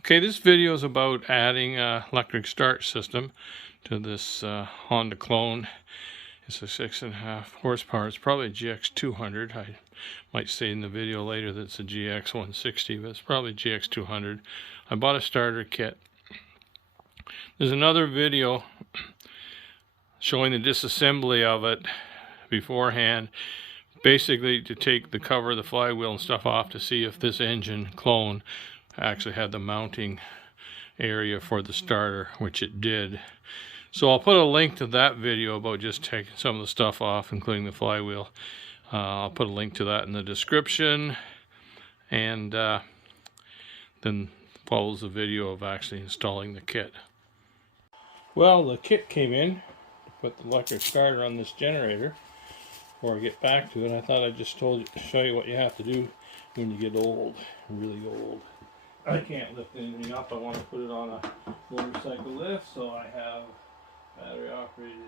Okay, this video is about adding an electric start system to this Honda Clone. It's a 6.5 horsepower. It's probably a gx200. I might say in the video later that it's a gx160, but it's probably gx200. I bought a starter kit. There's another video showing the disassembly of it beforehand, basically to take the cover, the flywheel and stuff off to see if this engine clone actually had the mounting area for the starter, which it did. So I'll put a link to that video about just taking some of the stuff off, including the flywheel. I'll put a link to that in the description, and then follows the video of actually installing the kit. Well, the kit came in to put the electric starter on this generator. Before I get back to it, I thought I'd just show you what you have to do when you get old, really old. I can't lift anything up. I want to put it on a motorcycle lift, so I have battery operated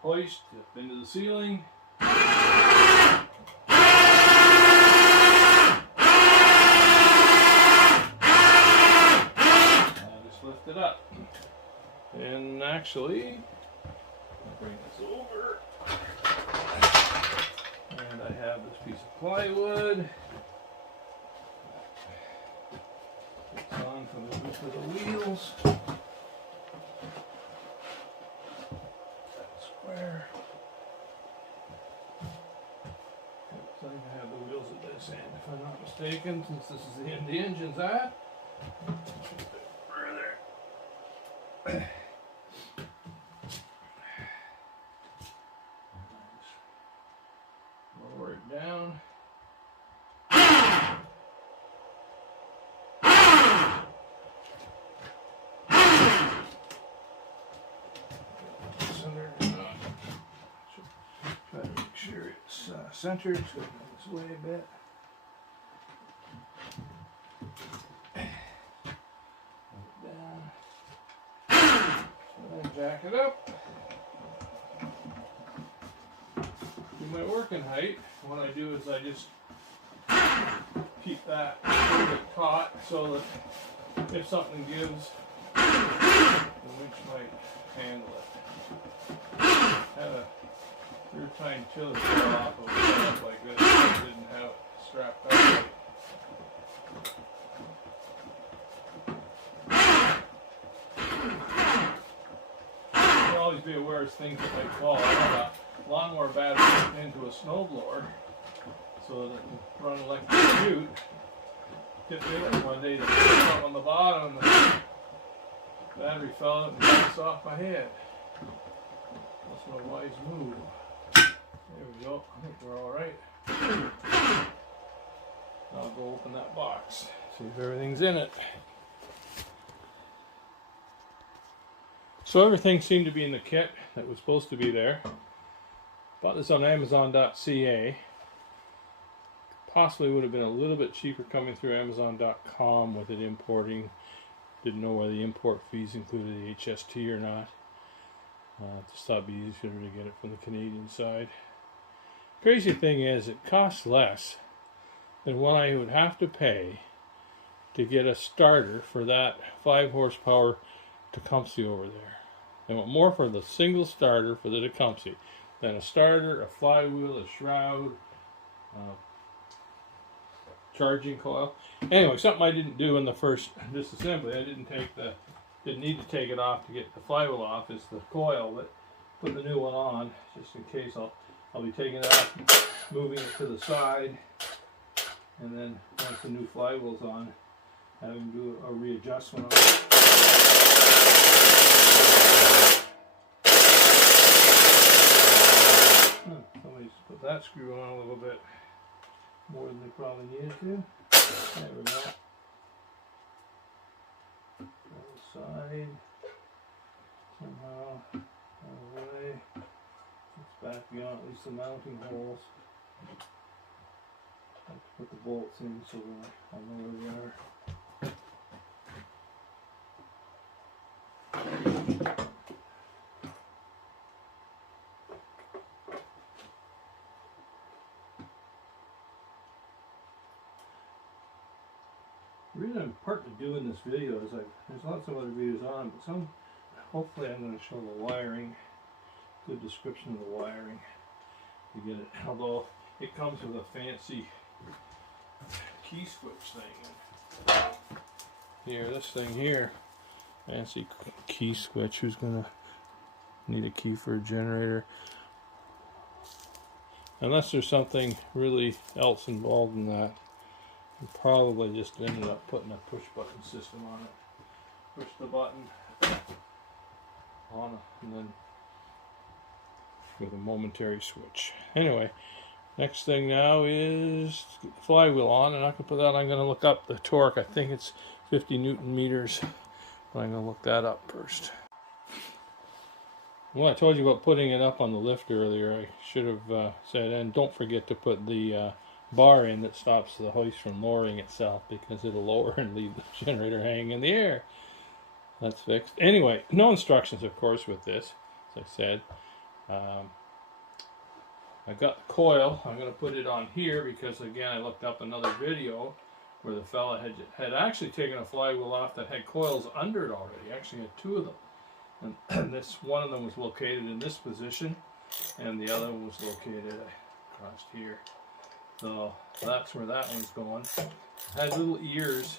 hoist up into the ceiling. I just lift it up. And actually, I'll bring this over. And I have this piece of plywood. It's on for the wheels. That square. So I think I have the wheels at this end, if I'm not mistaken, since this is the end the engine's at. Further. Lower it down. Try to make sure it's centered, so it goes this way a bit. Down. So then jack it up. To my working height, what I do is I just keep that a little bit taut so that if something gives, the winch might handle it. Had a rear-tine tiller fell off of it like this. I didn't have it strapped up right. You always be aware of things that might fall. I have a lawnmower battery into a snowblower so that it can run electric chute. Hit me one day to put something on the bottom and the battery fell out and bounced off my head. That's no wise move. There we go. I think we're all right. I'll go open that box, see if everything's in it. So everything seemed to be in the kit that was supposed to be there. Bought this on Amazon.ca. Possibly would have been a little bit cheaper coming through Amazon.com with it importing. Didn't know whether the import fees included the HST or not. Just thought it'd be easier to get it from the Canadian side. Crazy thing is, it costs less than what I would have to pay to get a starter for that 5 horsepower Tecumseh over there. I want more for the single starter for the Tecumseh than a starter, a flywheel, a shroud, charging coil. Anyway, something I didn't do in the first disassembly. I didn't need to take it off to get the flywheel off. It's the coil, but put the new one on just in case. I'll be taking it off, moving it to the side, and then once the new flywheel's on, having to do a readjustment on it. Somebody's put that screw on a little bit more than they probably needed to. There we go. Other side. Somehow, out of the way. It's back beyond at least the mounting holes. I have to put the bolts in so that I know where they are. The reason I'm partly doing this video is there's lots of other videos on, but hopefully I'm going to show the wiring, good description of the wiring to get it. Although it comes with a fancy key switch thing. Here, this thing here, fancy key switch. Who's going to need a key for a generator? Unless there's something really else involved in that. I probably just ended up putting a push button system on it. Push the button on and then with a momentary switch. Anyway, next thing now is to get the flywheel on, and after that I'm going to look up the torque. I think it's 50 Newton meters, but I'm going to look that up first. Well, I told you about putting it up on the lift earlier. I should have said, and don't forget to put the bar in that stops the hoist from lowering itself, because it'll lower and leave the generator hanging in the air. That's fixed. Anyway, no instructions, of course, with this, as I said. I got the coil. I'm going to put it on here because, again, I looked up another video where the fella had actually taken a flywheel off that had coils under it already. Actually had two of them. And this one of them was located in this position, and the other one was located across here. So that's where that one's going. It had little ears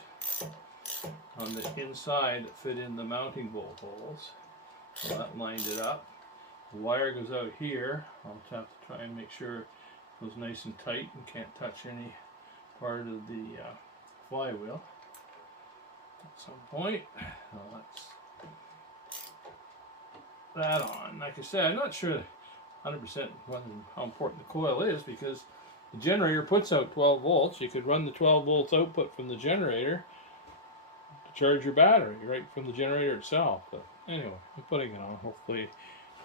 on the inside that fit in the mounting bolt holes. So that lined it up. The wire goes out here. I'll have to try and make sure it goes nice and tight and can't touch any part of the flywheel at some point. Well, that's that on. Like I said, I'm not sure 100% how important the coil is, because the generator puts out 12 volts. You could run the 12 volts output from the generator to charge your battery right from the generator itself. But anyway, I'm putting it on. Hopefully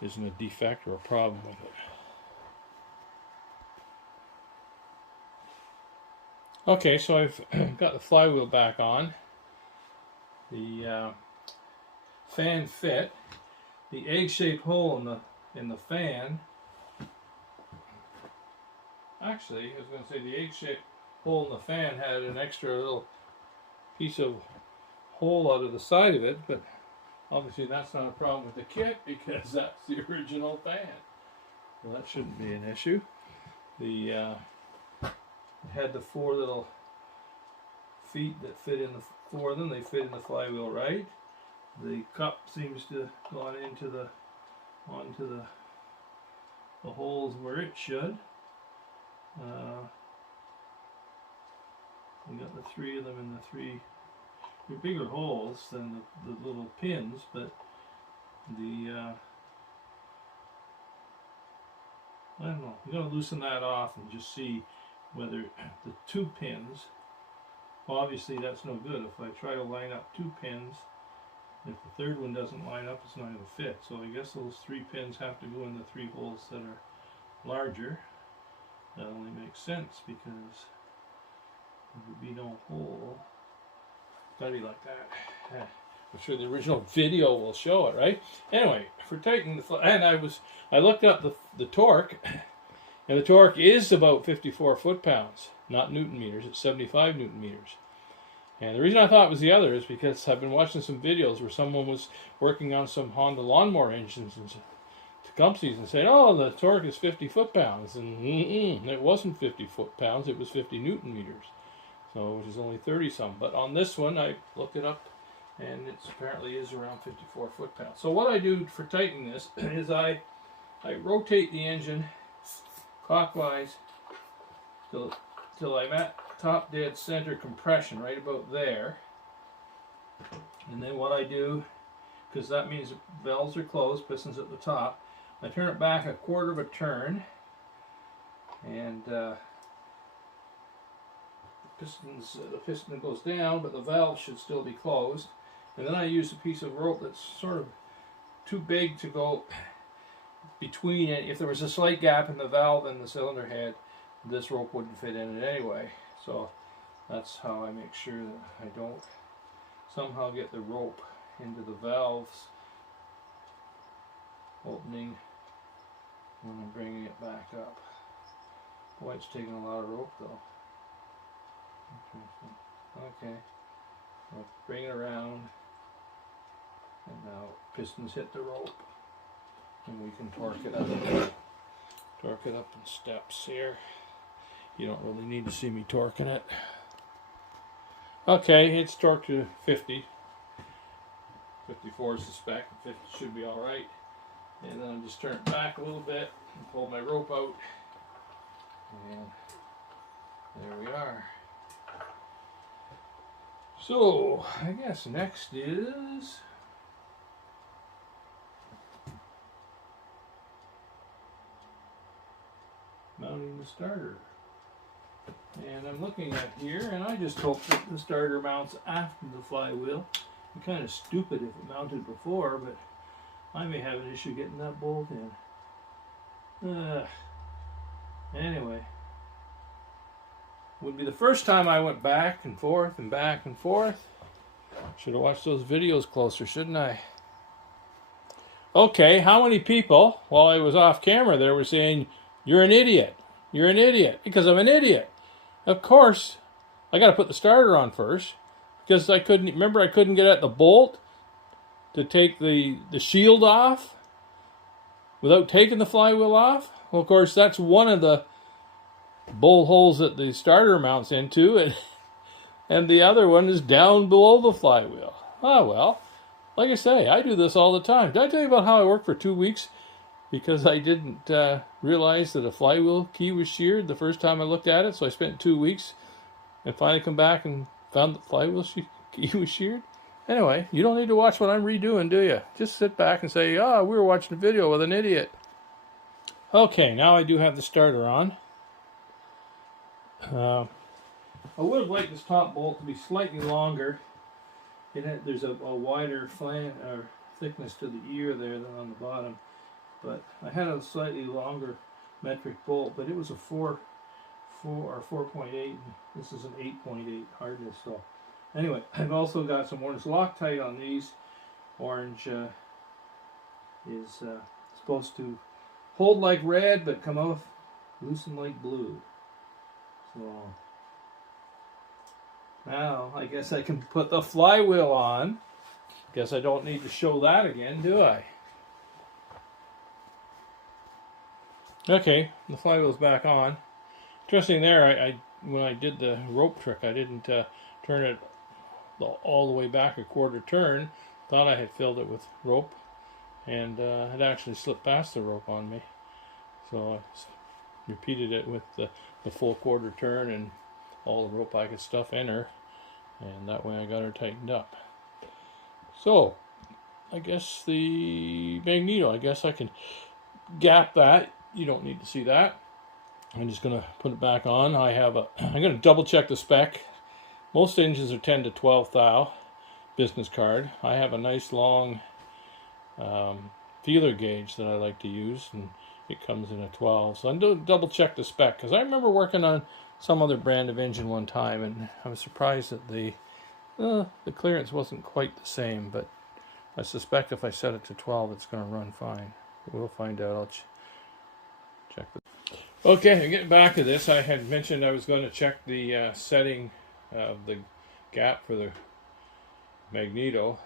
there isn't a defect or a problem with it. Okay, so I've got the flywheel back on. The fan fit. The egg-shaped hole in the fan. Actually, I was going to say the egg-shaped hole in the fan had an extra little piece of hole out of the side of it, but obviously that's not a problem with the kit because that's the original fan. So that shouldn't be an issue. It had the four little feet that fit in the four of them. They fit in the flywheel right. The cup seems to have gone onto the holes where it should. We got the three of them in the three. They're bigger holes than the little pins, but the I don't know. I'm going to loosen that off and just see whether the two pins. Obviously, that's no good. If I try to line up two pins, if the third one doesn't line up, it's not going to fit. So I guess those three pins have to go in the three holes that are larger. That only makes sense because there would be no hole. It's got to be like that. I'm sure the original video will show it, right? Anyway, for tightening the and I looked up the torque, and the torque is about 54 foot-pounds, not Newton meters. It's 75 Newton meters. And the reason I thought it was the other is because I've been watching some videos where someone was working on some Honda lawnmower engines and Tecumsehs and saying, oh, the torque is 50 foot-pounds. And it wasn't 50 foot-pounds, it was 50 Newton meters. So, which is only 30-some. But on this one, I looked it up, and it apparently is around 54 foot-pounds. So what I do for tightening this is I rotate the engine clockwise till I'm at top dead center compression, right about there. And then what I do, because that means the valves are closed, pistons at the top, I turn it back a quarter of a turn, and the piston goes down, but the valve should still be closed. And then I use a piece of rope that's sort of too big to go between it. If there was a slight gap in the valve and the cylinder head, this rope wouldn't fit in it anyway. So that's how I make sure that I don't somehow get the rope into the valves opening when I'm bringing it back up. Boy, it's taking a lot of rope though. Interesting. Okay. I'll bring it around, and now pistons hit the rope, and we can torque it up. Torque it up in steps here. You don't really need to see me torquing it. Okay, it's torqued to 50. 54 is the spec, 50 should be alright. And then I'll just turn it back a little bit and pull my rope out. And there we are. So, I guess next is mounting the starter. And I'm looking at here, and I just hope that the starter mounts after the flywheel. It'd be kind of stupid if it mounted before, but I may have an issue getting that bolt in. Anyway, would be the first time I went back and forth and back and forth. Should have watched those videos closer, shouldn't I? Okay, how many people, while I was off camera there, were saying, "You're an idiot. You're an idiot," because I'm an idiot. Of course, I got to put the starter on first, because I couldn't get at the bolt to take the shield off without taking the flywheel off. Well, of course, that's one of the bolt holes that the starter mounts into, and the other one is down below the flywheel. Ah, well, like I say, I do this all the time. Did I tell you about how I worked for 2 weeks because I didn't realize that a flywheel key was sheared the first time I looked at it? So I spent 2 weeks and finally come back and found the flywheel key was sheared. Anyway, you don't need to watch what I'm redoing, do you? Just sit back and say, "Ah, we were watching a video with an idiot." Okay, now I do have the starter on. I would have liked this top bolt to be slightly longer. There's a wider thickness to the ear there than on the bottom. But I had a slightly longer metric bolt, but it was a 4.8, and this is an 8.8 hardness. So anyway, I've also got some orange Loctite on these. Orange is supposed to hold like red, but come off loosen like blue. So now I guess I can put the flywheel on. Guess I don't need to show that again, do I? Okay, the flywheel's back on. Interesting there, when I did the rope trick, I didn't turn it all the way back a quarter turn. Thought I had filled it with rope, and it actually slipped past the rope on me. So I repeated it with the full quarter turn and all the rope I could stuff in her, and that way I got her tightened up. So I guess the magneto, I guess I can gap that. You don't need to see that. I'm just going to put it back on. I'm going to double check the spec. Most engines are 10 to 12 thou business card. I have a nice long feeler gauge that I like to use, and it comes in a 12. So I'm going to double check the spec, because I remember working on some other brand of engine one time, and I was surprised that the clearance wasn't quite the same, but I suspect if I set it to 12 it's going to run fine. We'll find out. I'll check this. Okay, getting back to this, I had mentioned I was going to check the setting of the gap for the magneto.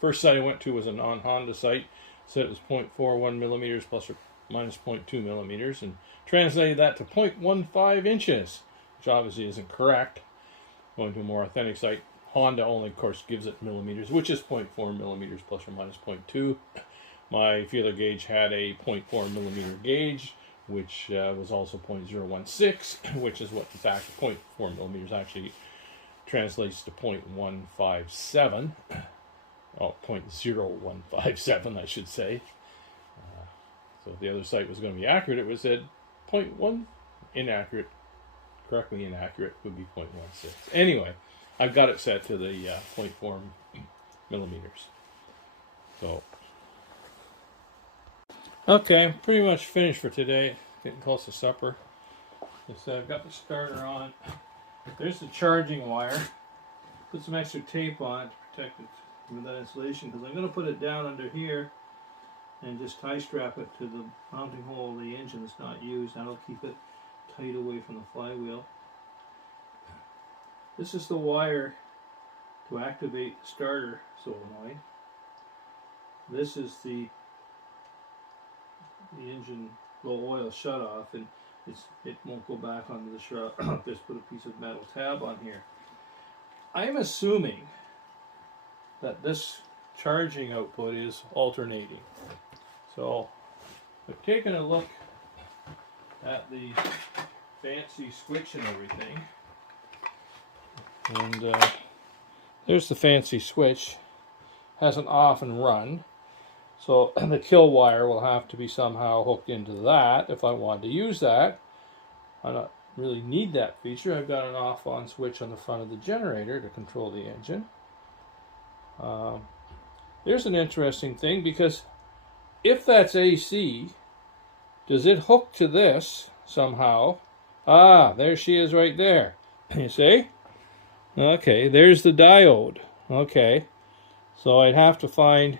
First site I went to was a non-Honda site. Said it was 0.41 millimeters plus or minus 0.2 millimeters, and translated that to 0.15 inches, which obviously isn't correct. Going to a more authentic site, Honda only, of course, gives it millimeters, which is 0.4 millimeters plus or minus 0.2. My feeler gauge had a 0.4 millimeter gauge, which was also 0.016, which is what in fact 0.4 millimeters actually translates to 0.157. Oh, 0.0157, I should say. So if the other site was going to be accurate, it was at 0.1 inaccurate. Correctly inaccurate would be 0.16. Anyway, I've got it set to the 0.4 millimeters. So, okay, pretty much finished for today. Getting close to supper. So I've got the starter on. There's the charging wire. Put some extra tape on it to protect it with that insulation, because I'm going to put it down under here and just tie strap it to the mounting hole of the engine that's not used. That'll keep it tight away from the flywheel. This is the wire to activate the starter solenoid. This is the engine low oil shut off, and it won't go back onto the shroud. Just put a piece of metal tab on here. I'm assuming that this charging output is alternating. So I've taken a look at the fancy switch and everything, and there's the fancy switch. Has an off and run, so the kill wire will have to be somehow hooked into that if I want to use that. I don't really need that feature. I've got an off-on switch on the front of the generator to control the engine. There's an interesting thing, because if that's AC, does it hook to this somehow? Ah, there she is right there. You see? Okay, there's the diode. Okay, so I'd have to find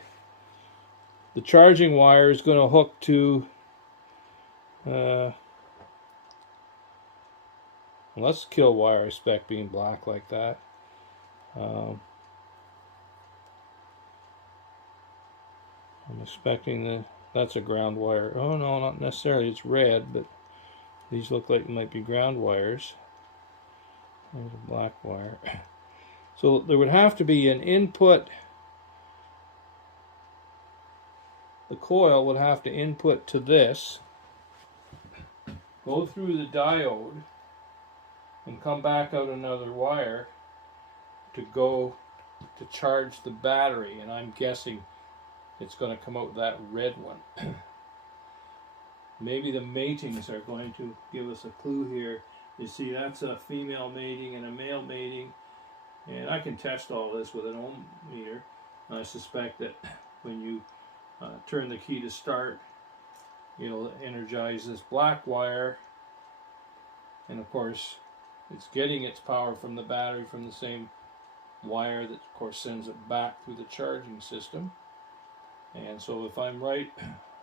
the charging wire is going to hook to let's kill wire, I expect, being black like that. I'm expecting that's a ground wire. Oh no, not necessarily, it's red, but these look like might be ground wires. There's a black wire. So there would have to be an input. The coil would have to input to this, go through the diode, and come back out another wire to go to charge the battery. And I'm guessing it's going to come out that red one. Maybe the matings are going to give us a clue here. You see, that's a female mating and a male mating, and I can test all this with an ohm meter. I suspect that when you turn the key to start, it'll energize this black wire, and of course it's getting its power from the battery from the same wire that of course sends it back through the charging system. And so if I'm right,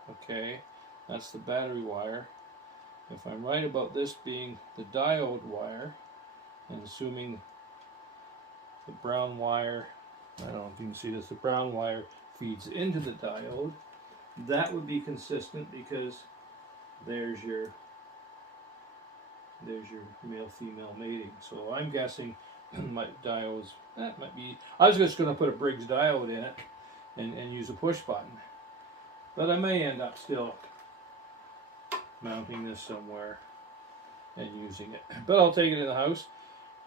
okay, that's the battery wire. If I'm right about this being the diode wire, and assuming the brown wire, I don't know if you can see this, the brown wire feeds into the diode, that would be consistent, because there's your male-female mating. So I'm guessing my diodes, that might be, I was just going to put a Briggs diode in it and use a push button, but I may end up still mounting this somewhere and using it. But I'll take it in the house,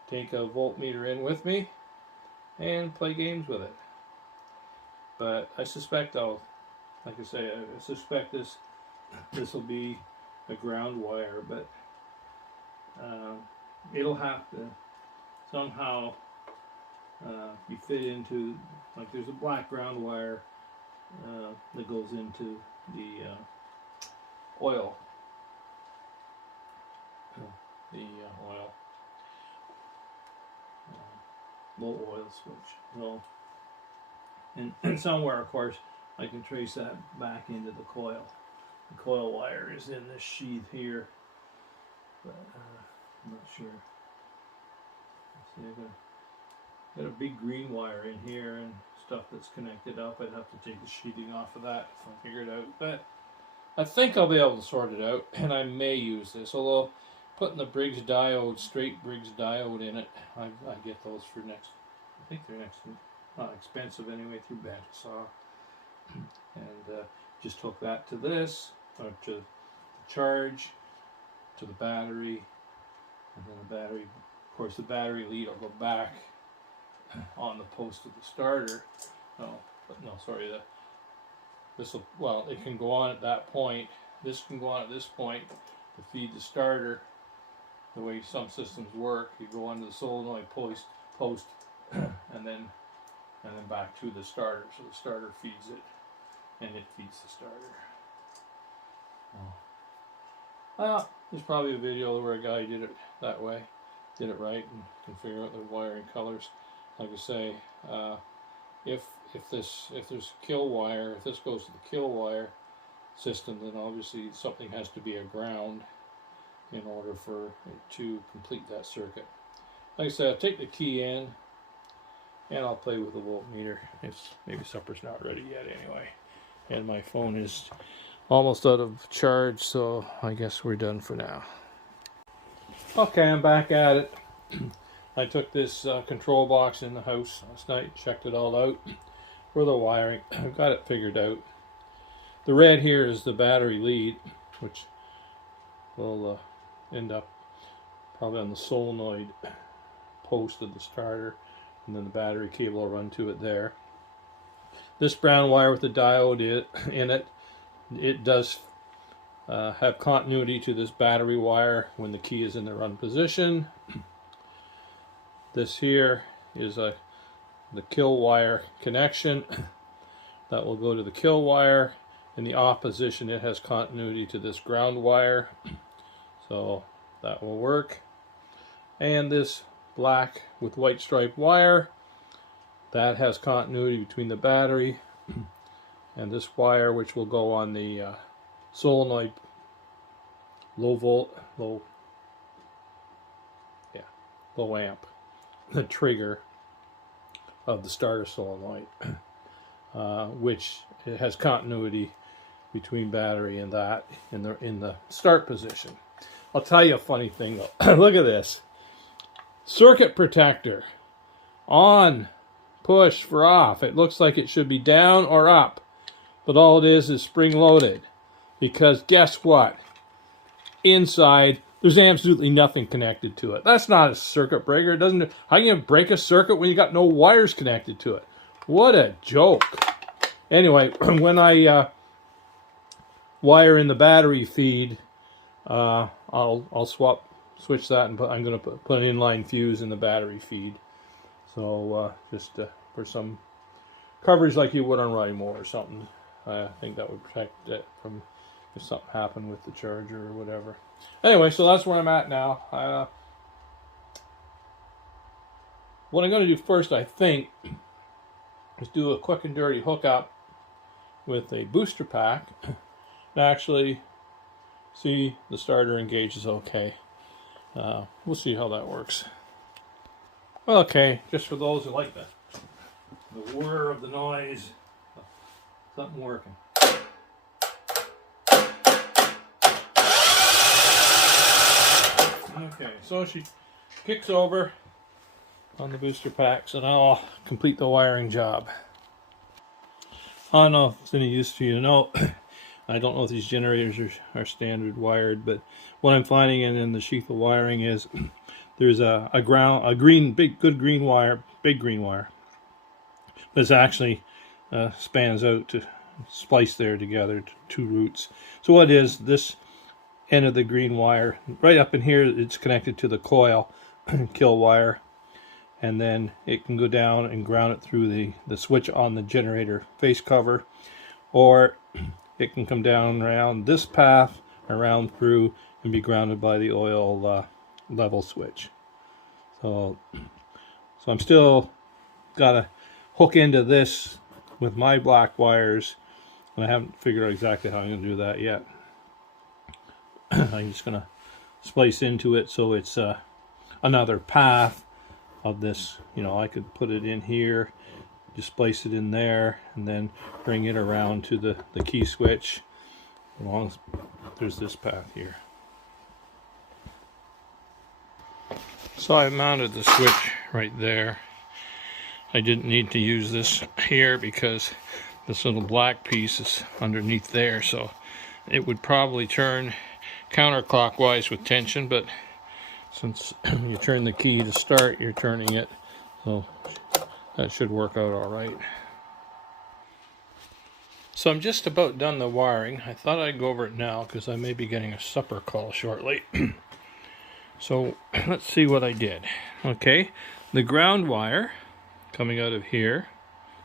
take a voltmeter in with me, and play games with it. But I suspect I'll, like I say, I suspect this will be a ground wire, but it'll have to somehow be fit into, like there's a black ground wire that goes into the oil. Oil. Low oil switch. So, and somewhere, of course, I can trace that back into the coil. The coil wire is in this sheath here, but I'm not sure. See, I've got a big green wire in here and stuff that's connected up. I'd have to take the sheathing off of that if I figure it out. But I think I'll be able to sort it out, and I may use this. Although putting the Briggs diode, straight Briggs diode in it, I get those for next. I think they're next. Not expensive anyway, through Bandsaw. And just hook that to this, or to the charge, to the battery, and then the battery. Of course, the battery lead will go back on the post of the starter. This will, well, it can go on at that point. This can go on at this point to feed the starter. The way some systems work, you go onto the solenoid post, and then back to the starter. So the starter feeds it, and it feeds the starter. Well, there's probably a video where a guy did it that way, did it right, and can figure out the wiring colors. Like I say, if there's a kill wire, if this goes to the kill wire system, then obviously something has to be a ground in order for it to complete that circuit. Like I said, I'll take the key in, And I'll play with the voltmeter. Maybe supper's not ready yet anyway. And my phone is almost out of charge, so I guess we're done for now. Okay, I'm back at it. I took this control box in the house last night, checked it all out for the wiring. I've got it figured out. The red here is the battery lead, which will end up probably on the solenoid post of the starter, and then the battery cable will run to it there. This brown wire with the diode in it, it does have continuity to this battery wire when the key is in the run position. This here is the kill wire connection that will go to the kill wire. In the off position, it has continuity to this ground wire, so that will work. And this black with white stripe wire, that has continuity between the battery and this wire, which will go on the solenoid low amp, the trigger of the starter solenoid, which it has continuity between battery and that in the start position. I'll tell you a funny thing though. Look at this. Circuit protector. On. Push for off. It looks like it should be down or up. But all it is spring loaded. Because guess what? Inside, there's absolutely nothing connected to it. That's not a circuit breaker. It doesn't. How can you break a circuit when you got no wires connected to it? What a joke. Anyway, when I wire in the battery feed, I'll switch that, and I'm going to put an inline fuse in the battery feed. So just for some coverage like you would on riding mower or something. I think that would protect it from if something happened with the charger or whatever. Anyway, so that's where I'm at now. What I'm going to do first, I think, is do a quick and dirty hookup with a booster pack and actually see the starter engages okay. We'll see how that works. Okay, just for those who like the whir of the noise, something working. Okay, so she kicks over on the booster packs, and I'll complete the wiring job. I don't know if it's any use for you to know. I don't know if these generators are standard wired, but what I'm finding in the sheath of wiring is there's a green, big green wire, but it's actually spans out to splice there together to two roots. So what it is, this end of the green wire, right up in here, it's connected to the coil kill wire, and then it can go down and ground it through the switch on the generator face cover, or it can come down around this path, around through, and be grounded by the oil level switch. So I'm still got to hook into this with my black wires, and I haven't figured out exactly how I'm going to do that yet. I'm just going to splice into it so it's another path of this. You know, I could put it in here, just splice it in there, and then bring it around to the key switch, as long as there's this path here. So I mounted the switch right there. I didn't need to use this here because this little black piece is underneath there, so it would probably turn counterclockwise with tension, but since you turn the key to start, you're turning it, so that should work out all right. So I'm just about done the wiring. I thought I'd go over it now because I may be getting a supper call shortly. So let's see what I did. Okay, the ground wire coming out of here,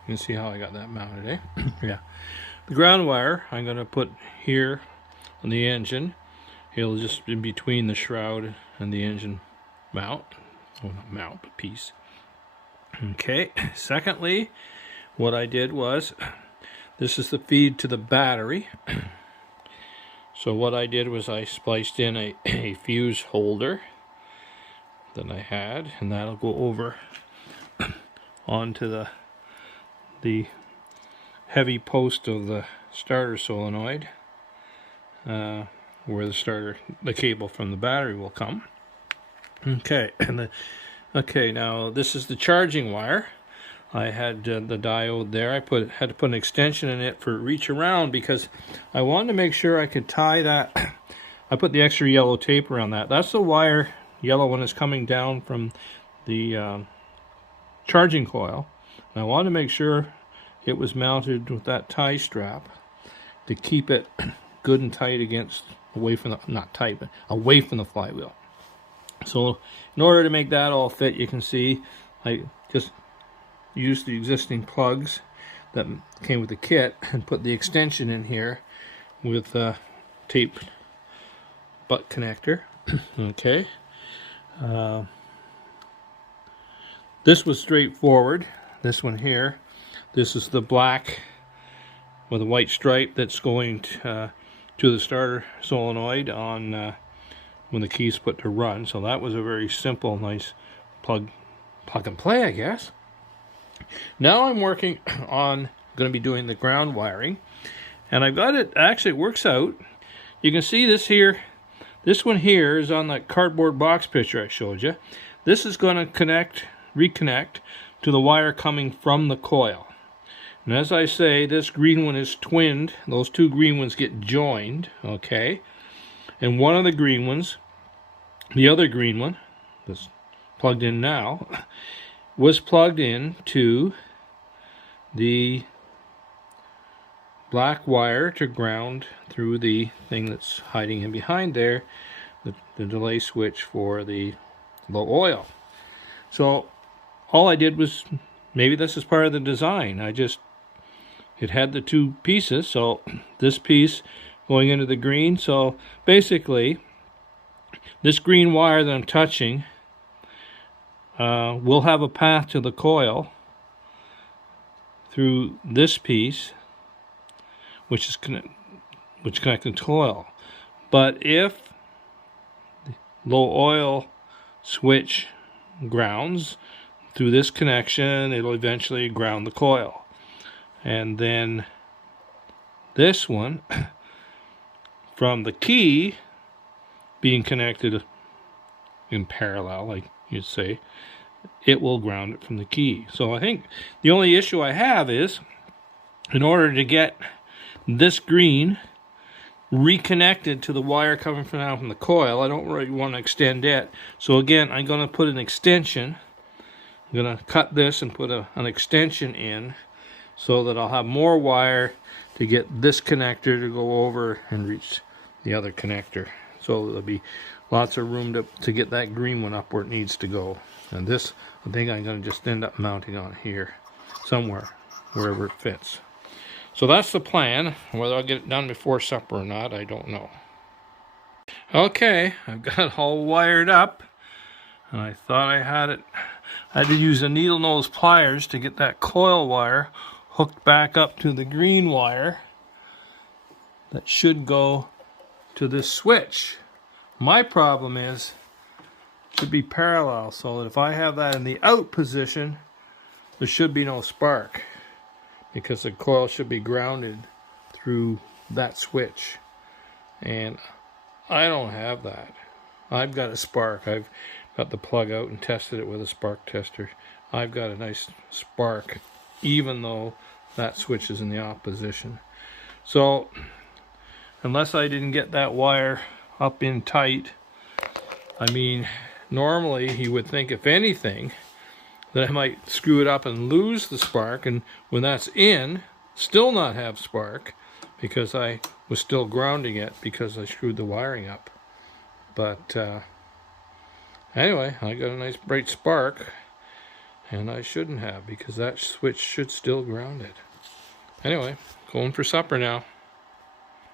you can see how I got that mounted, eh? Yeah, the ground wire I'm going to put here on the engine. It'll just be between the shroud and the engine mount. Oh, not mount, but piece. Okay, secondly, what I did was, this is the feed to the battery. So what I did was I spliced in a fuse holder that I had, and that'll go over onto the heavy post of the starter solenoid, where the cable from the battery will come. Okay, okay, now this is the charging wire. I had the diode there. I had to put an extension in it for reach around because I wanted to make sure I could tie that. I put the extra yellow tape around that. That's the wire, yellow one, is coming down from the charging coil. And I wanted to make sure it was mounted with that tie strap to keep it good and tight against, away from the, not tight, but away from the flywheel. So in order to make that all fit, you can see I just used the existing plugs that came with the kit and put the extension in here with a tape butt connector. Okay. This was straightforward. This one here, this is the black with a white stripe that's going to the starter solenoid on when the key's put to run. So that was a very simple, nice plug and play, I guess. Now I'm working on going to be doing the ground wiring, and I've got it. Actually, it works out. You can see this here. This one here is on that cardboard box picture I showed you. This is going to reconnect to the wire coming from the coil. And as I say, this green one is twinned. Those two green ones get joined, okay? And one of the green ones, the other green one, that's plugged in now, was plugged in to the black wire to ground through the thing that's hiding in behind there, the delay switch for the low oil. So all I did was, maybe this is part of the design, it had the two pieces, so this piece going into the green. So basically, this green wire that I'm touching will have a path to the coil through this piece, which connected to coil. But if the low oil switch grounds through this connection, it'll eventually ground the coil. And then this one, from the key being connected in parallel, like you'd say, it will ground it from the key. So I think the only issue I have is, in order to get this green reconnected to the wire coming from the coil, I don't really want to extend it. So again, I'm going to put an extension. I'm going to cut this and put an extension in, so that I'll have more wire to get this connector to go over and reach the other connector. So there'll be lots of room to get that green one up where it needs to go. And this, I think I'm going to just end up mounting on here somewhere, wherever it fits. So that's the plan. Whether I'll get it done before supper or not, I don't know. Okay, I've got it all wired up, and I thought I had it. I had to use the needle nose pliers to get that coil wire hooked back up to the green wire that should go to this switch. My problem is it should be parallel, so that if I have that in the out position, there should be no spark, because the coil should be grounded through that switch, and I don't have that. I've got a spark. I've got the plug out and tested it with a spark tester. I've got a nice spark, even though that switch is in the opposition. So unless I didn't get that wire up in tight, I mean, normally you would think, if anything, that I might screw it up and lose the spark, and when that's in, still not have spark, because I was still grounding it because I screwed the wiring up. But anyway, I got a nice bright spark, and I shouldn't have, because that switch should still ground it. Anyway, going for supper now.